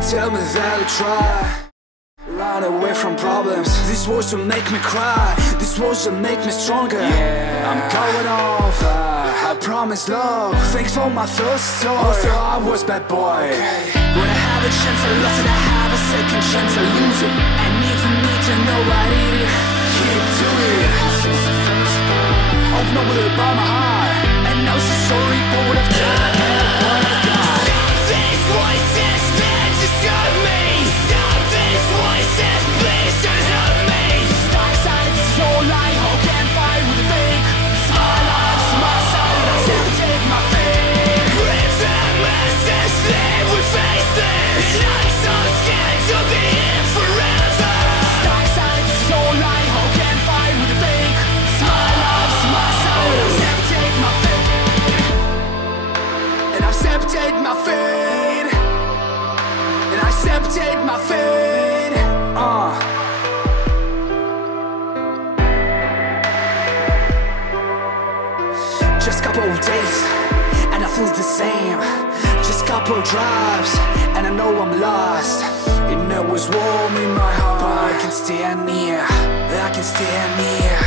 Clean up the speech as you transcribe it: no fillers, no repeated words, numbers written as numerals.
to tell me that I try. Run away from problems. These words will make me cry. These words will make me stronger. Yeah, I'm going off. I promise love. Thanks for my first story. Also I was bad boy. When I have a chance I lost it, I have a second chance I lose it. And even me to know I need it. Keep doing it. This is the first part. Open up with it by my heart. And now it's a storyboard of time. What I got. Stop these voices that disturb me. Stop these voices, please don't hurt me. Dark side is your light. How can fight with the fake? It's my life, it's my side. I never take my fate. Grip the message, they would face this. And I'm so scared to be in forever. Dark side is your light. How can fight with the fake? It's my life, it's my side. I never take my fate. And I accepted my fate. And I accepted my fate. Just couple of days and I feel the same. Just couple of drives and I know I'm lost. It was warm in my heart, but I can stand near. I can stand near.